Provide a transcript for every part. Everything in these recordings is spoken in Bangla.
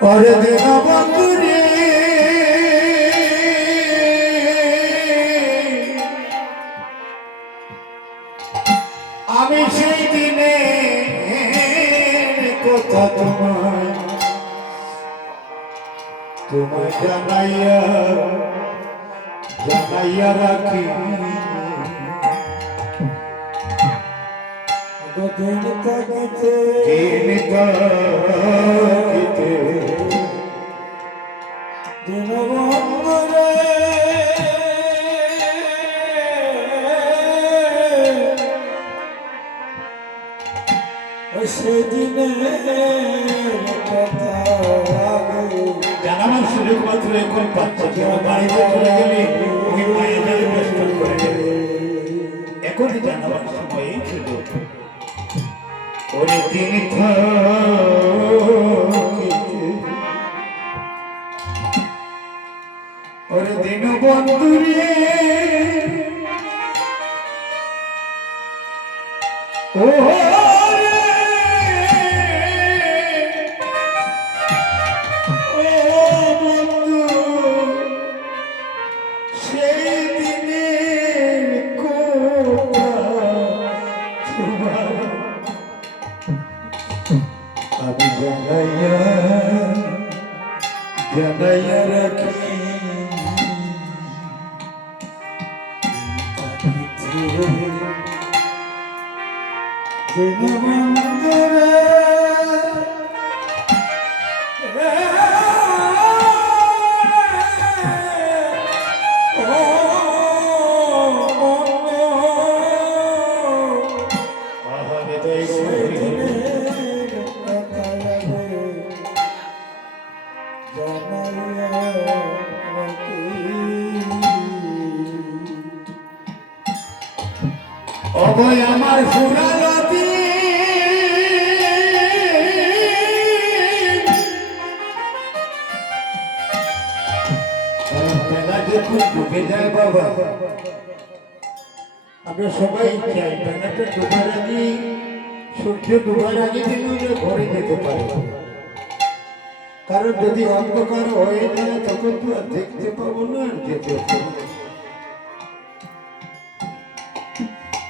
ওরে দেনা বন্ধুরে আমি সেই দিনে কথা তোমায় তোমায় জানাইয়া জানাইয়া রাখি দিন থাকিতে দিন বন্ধুরে সেদিনে জানাবার সুযোগ মাত্র এখন পাচ্ছে বাড়িতে চলে গেলে ওই মায়ের ব্যস্ত করে দেবে এখনই জানাবার সময় ছিল ওরে দিন ওরে দিন বন্ধুরে ও আমি জানাইয়া রাখি অভয় আমার ফুরালতি বেলা যখন ডুবে যায় বাবা আমরা সবাই চাই বেলাটা ডুবার আগে সূর্য ডুবার আগে কিন্তু ঘরে যেতে পারে কারণ যদি অন্ধকার হয়ে যায় তখন তো আর দেখতে পাবো না আর যেতে পাবো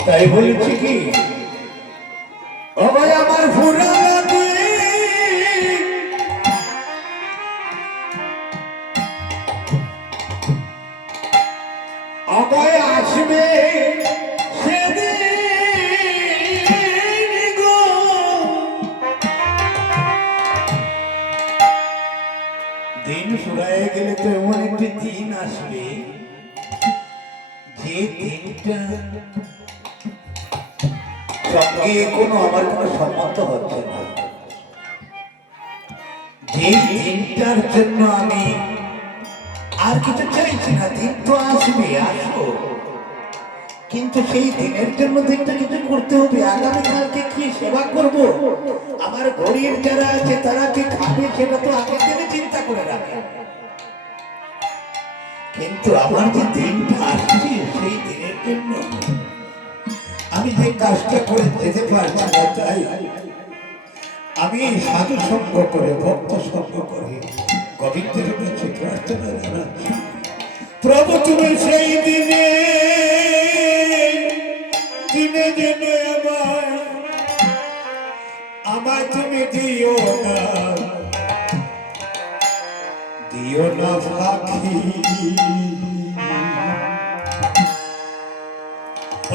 তাই বলেছি কি অভয় আমার ফুরালতি অভয় আসবে সেদিন গো দিন ফুরায় গেলে তো এমন একটি দিন আসবে যে দিনটা সঙ্গে আমার কোনো সম্মত হচ্ছে না যে দিনটার জন্য আমি আর কিছু চাইছি না দিন তো আসবে আসো কিন্তু সেই দিনের জন্য দিনটা কিছু করতে হবে আগামীকালকে কি সেবা করব আমার ঘরের যারা আছে তারা কি খাবে সেটা তো আগের দিনে চিন্তা করে রাখে কিন্তু আমার যে দিনটা আসছে সেই দিনের জন্য আমি যে কাজটা করে যেতে পারছি না তাই আমি সাধু সঙ্গ করে ভক্ত সঙ্গ করে গোবিন্দের কাছে প্রার্থনা জানাচ্ছি প্রভু তুমি সেই দিনে দিনে দিনে আমায় তুমি দিও না ফাঁকি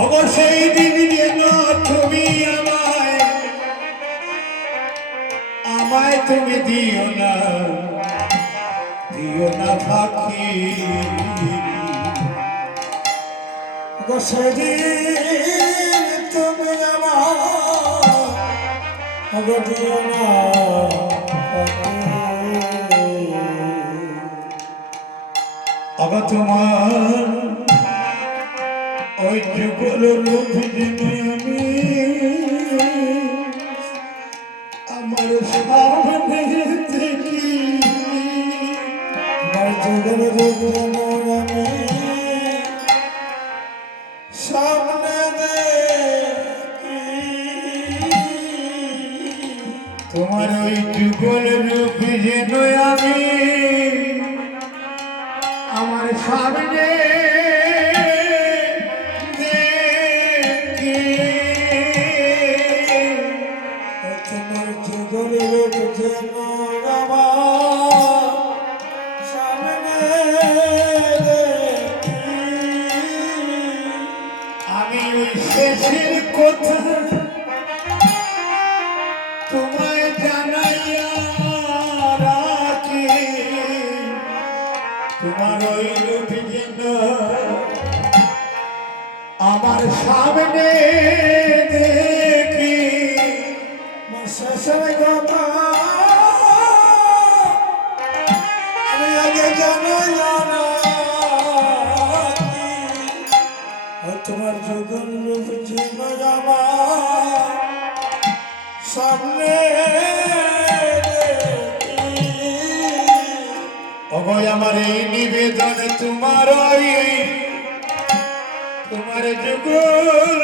অবশ্যই দিন যেন তুমি আমায় তুমি দিও না ফাঁকি সেদিন তুমি আমায় দিও না আগে তোমার ওই যুগল রূপ জেনে আমি আমার সামনে দেখি যুগল রূপ আমি সামনে দেখি তোমার ওই যুগল রূপ যেন আমি আমার সামনে দেখি। তোমার যুগল রূপ যেন আমার সামনে দেখি। আমি ওই শেষের কথা তোমায় জানাইয়া রাখি। তোমার ওই রূপ যেন আমার সামনে দেখি। শেষের কথা আমি আগে জানাইয়া রাখি। তোমার যুগল রূপ যেন আমার সামনে দেখি। অভয় আমার এই নিবেদন তোমার যুগল